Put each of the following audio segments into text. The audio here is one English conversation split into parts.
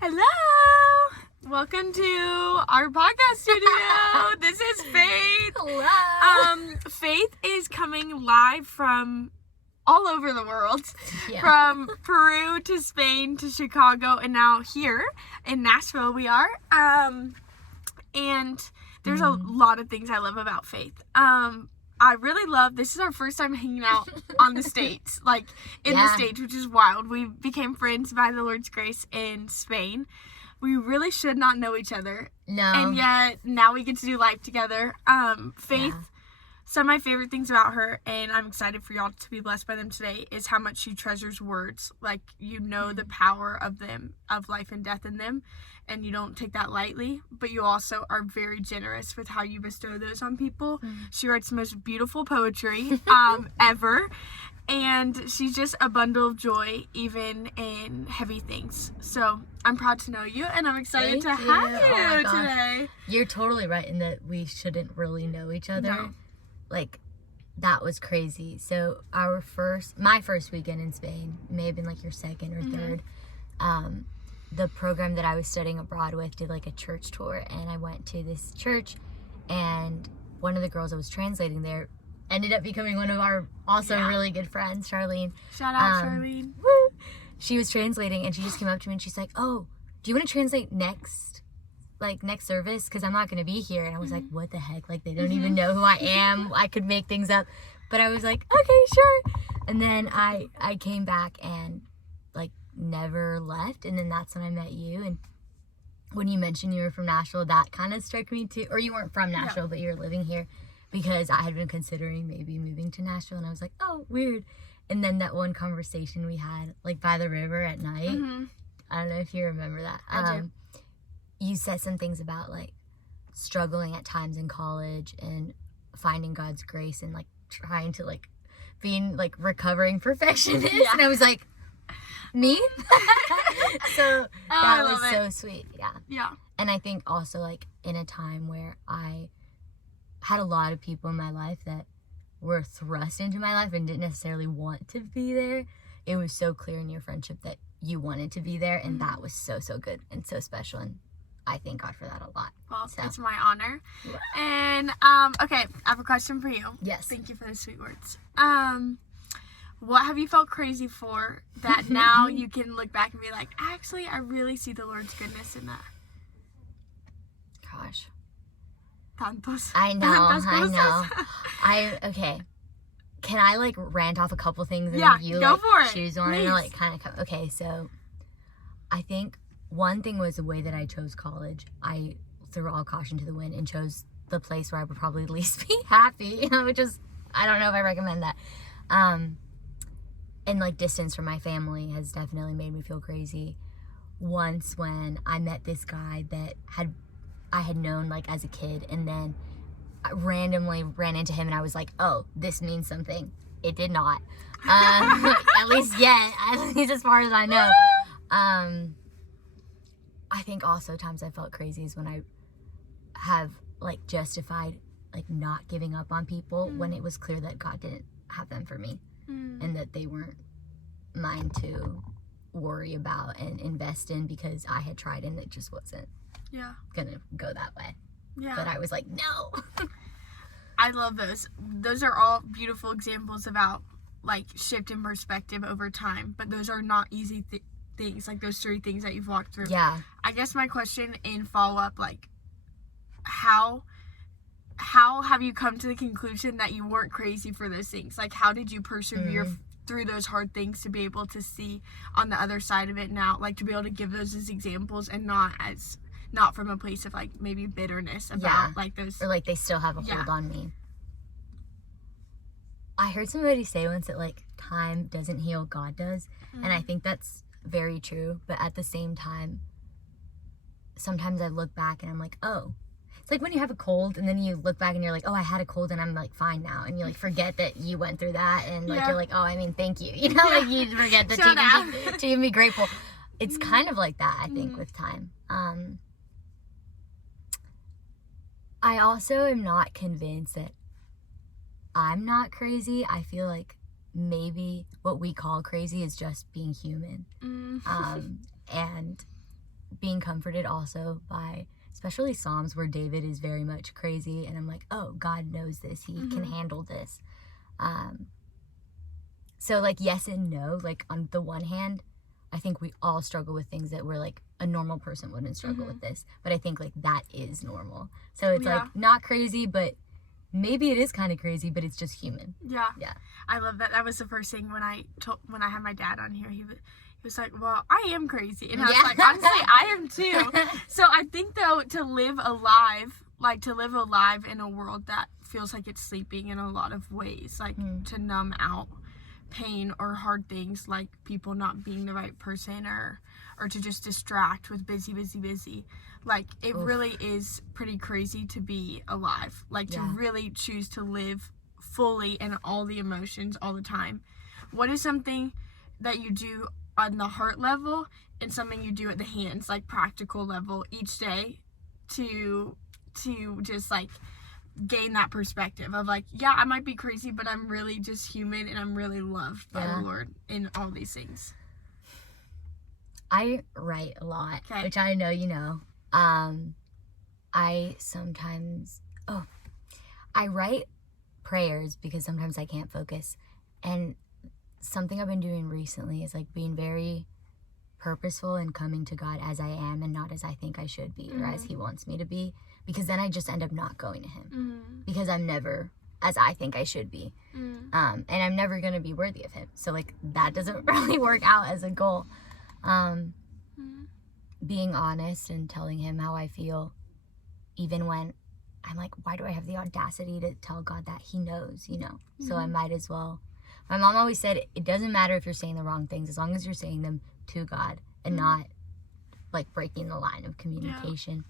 Hello! Welcome to our podcast studio. This is Faith. Hello. Faith is coming live from all over the world. Yeah. From Peru to Spain to Chicago and now here in Nashville we are. And there's a lot of things I love about Faith. I really love, this is our first time hanging out on the States, like in the States, which is wild. We became friends by the Lord's grace in Spain. We really should not know each other. No. And yet now we get to do life together. Faith, some of my favorite things about her, and I'm excited for y'all to be blessed by them today, is how much she treasures words. Like, you know the power of them, of life and death in them, and you don't take that lightly, but you also are very generous with how you bestow those on people. She writes the most beautiful poetry ever, and she's just a bundle of joy, even in heavy things. So I'm proud to know you, and I'm excited to have you today. You're totally right in that we shouldn't really know each other. No. Like, that was crazy. So my first weekend in Spain, may have been like your second or third, the program that I was studying abroad with did like a church tour, and I went to this church, and one of the girls I was translating there ended up becoming one of our also really good friends, Charlene. Shout out, Charlene. Woo! She was translating, and she just came up to me and she's like, "Oh, do you want to translate next service? Because I'm not going to be here." And I was like, what the heck? Like, they don't even know who I am. I could make things up. But I was like, okay, sure. And then I came back and like never left. And then that's when I met you. And when you mentioned you were from Nashville, that kind of struck me too. Or you weren't from Nashville, but you're living here, because I had been considering maybe moving to Nashville. And I was like, oh, weird. And then that one conversation we had like by the river at night. I don't know if you remember that. I do. You said some things about like struggling at times in college and finding God's grace and like trying to like being like recovering perfectionist. And I was like, me? So that was so sweet. Yeah. And I think also like in a time where I had a lot of people in my life that were thrust into my life and didn't necessarily want to be there, it was so clear in your friendship that you wanted to be there, and that was so good and so special, and I thank God for that a lot. Well, it's my honor. Yeah. And, okay, I have a question for you. Yes. Thank you for the sweet words. What have you felt crazy for that now you can look back and be like, actually, I really see the Lord's goodness in that? Gosh. Tantos. I know. Tantas cosas. Okay. Can I like rant off a couple things and Yeah, then you go like for it. choose one? Please. And like kind of, okay, so I think one thing was the way that I chose college. I threw all caution to the wind and chose the place where I would probably least be happy, which is, I don't know if I recommend that. And like distance from my family has definitely made me feel crazy. Once when I met this guy that I had known like as a kid, and then I randomly ran into him and I was like, oh, this means something. It did not. At least as far as I know. I think also times I felt crazy is when I have like justified like not giving up on people when it was clear that God didn't have them for me, and that they weren't mine to worry about and invest in, because I had tried and it just wasn't gonna go that way. But I was like, no. I love those. Those are all beautiful examples about like shift in perspective over time, but those are not easy things, like those 3 things that you've walked through. Yeah. I guess my question in follow-up, like, how have you come to the conclusion that you weren't crazy for those things? Like, how did you persevere through those hard things to be able to see on the other side of it now, like to be able to give those as examples and not from a place of like maybe bitterness about like those, or like they still have a hold on me. I heard somebody say once that like time doesn't heal, God does. And I think that's very true, but at the same time sometimes I look back and I'm like, oh, it's like when you have a cold and then you look back and you're like, oh, I had a cold and I'm like fine now, and you like forget that you went through that, and like you're like, oh, I mean, thank you, you know, like you forget that to be grateful. It's kind of like that, I think, with time. I also am not convinced that I'm not crazy. I feel like maybe what we call crazy is just being human. And being comforted also by especially Psalms where David is very much crazy, and I'm like, oh, God knows this. He can handle this. So, like, yes and no. Like, on the one hand, I think we all struggle with things that we're like, a normal person wouldn't struggle with this. But I think, like, that is normal. So it's, like, not crazy, but maybe it is kind of crazy, but it's just human. Yeah. Yeah. I love that. That was the first thing when I had my dad on here. He was like, well, I am crazy. And I was like, honestly, I am too. So I think, though, to live alive in a world that feels like it's sleeping in a lot of ways, like to numb out pain or hard things, like people not being the right person, or to just distract with busy. Like, it really is pretty crazy to be alive. Like, to really choose to live fully in all the emotions all the time. What is something that you do on the heart level and something you do at the hands, like practical level, each day to just, like, gain that perspective of, like, yeah, I might be crazy, but I'm really just human, and I'm really loved by the Lord in all these things? I write a lot, which I know you know. I sometimes I write prayers because sometimes I can't focus, and something I've been doing recently is, like, being very purposeful and coming to God as I am and not as I think I should be or as he wants me to be, because then I just end up not going to him because I'm never as I think I should be. And I'm never going to be worthy of him. So, like, that doesn't really work out as a goal. Being honest and telling him how I feel, even when I'm like, why do I have the audacity to tell God that? He knows, you know. So I might as well. My mom always said, it doesn't matter if you're saying the wrong things as long as you're saying them to God and not, like, breaking the line of communication.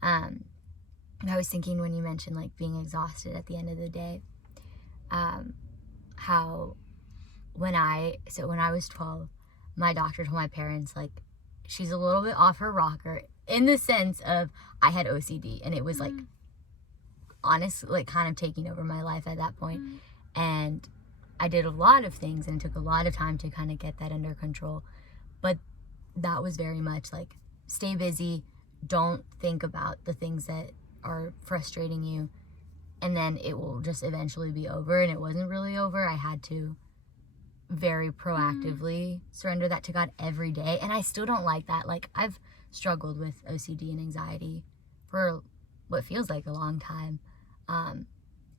I was thinking when you mentioned, like, being exhausted at the end of the day, how when I was 12, my doctor told my parents, like, she's a little bit off her rocker in the sense of I had OCD, and it was like honestly, like, kind of taking over my life at that point. And I did a lot of things, and it took a lot of time to kind of get that under control. But that was very much like, stay busy, don't think about the things that are frustrating you, and then it will just eventually be over. And it wasn't really over. I had to very proactively surrender that to God every day. And I still don't like that. Like, I've struggled with OCD and anxiety for what feels like a long time.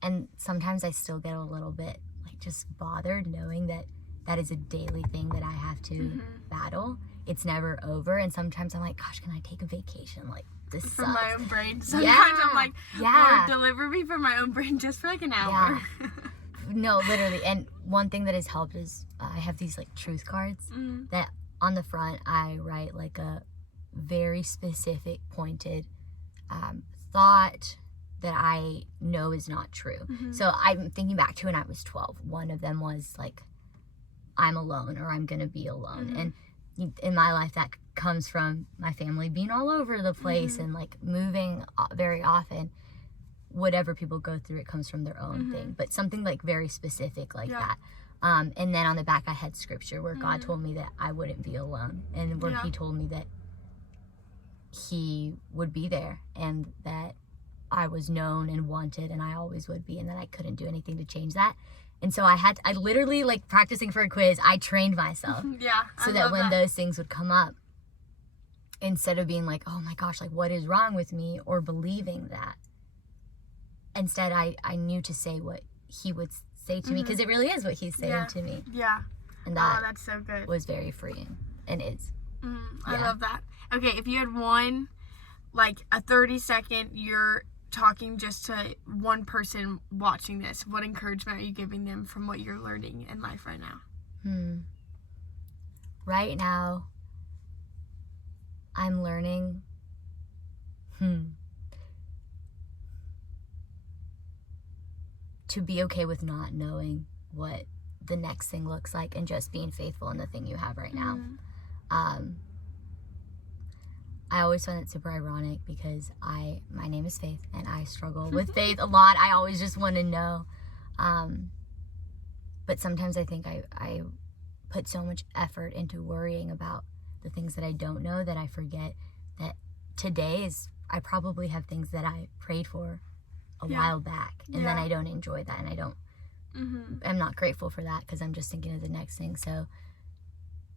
And sometimes I still get a little bit, like, just bothered knowing that that is a daily thing that I have to battle. It's never over. And sometimes I'm like, gosh, can I take a vacation? Like, this sucks. From my own brain. Sometimes I'm like, Lord, deliver me from my own brain just for, like, an hour. No, literally. And one thing that has helped is I have these, like, truth cards that on the front I write, like, a very specific, pointed thought that I know is not true. So I'm thinking back to when I was 12. One of them was, like, I'm alone, or I'm going to be alone. And in my life, that comes from my family being all over the place and, like, moving very often. Whatever people go through, it comes from their own thing. But something, like, very specific like that. And then on the back, I had scripture where God told me that I wouldn't be alone. And where he told me that he would be there, and that I was known and wanted, and I always would be, and that I couldn't do anything to change that. And so I literally, like, practicing for a quiz, I trained myself. So that when those things would come up, instead of being like, oh my gosh, like, what is wrong with me, or believing that, instead I knew to say what he would say to me, because it really is what he's saying to me. And that that's so good. was very freeing, and is. I love that. Okay, if you had one, like, a 30-second, you're talking just to one person watching this, what encouragement are you giving them from what you're learning in life right now? Right now, I'm learning to be okay with not knowing what the next thing looks like, and just being faithful in the thing you have right now. I always find it super ironic because my name is Faith, and I struggle with faith a lot. I always just want to know. But sometimes I think I put so much effort into worrying about the things that I don't know, that I forget that today is, I probably have things that I prayed for a while back, and then I don't enjoy that, and I don't, I'm not grateful for that because I'm just thinking of the next thing. So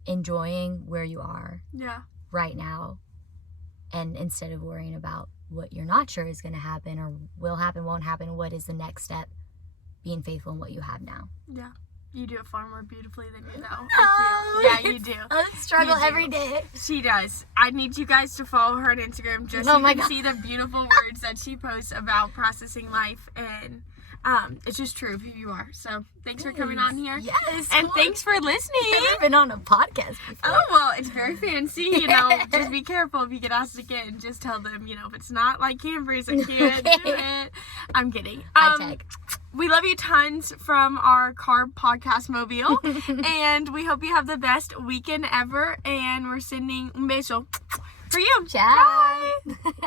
enjoying where you are right now, and instead of worrying about what you're not sure is going to happen or will happen, won't happen, what is the next step, being faithful in what you have now. Yeah. You do it far more beautifully than you know. Oh, yeah, you do. I struggle every day. She does. I need you guys to follow her on Instagram just so you can see the beautiful words that she posts about processing life, and it's just true of who you are. So thanks for coming on here. Yes. And thanks for listening. I've never been on a podcast before. Oh, well, it's very fancy, you know. Just be careful if you get asked again. Just tell them, you know, if it's not like Cambri's, I can't do it. I'm kidding. We love you tons from our Carb Podcast Mobile. And we hope you have the best weekend ever. And we're sending un beso for you. Ciao. Bye.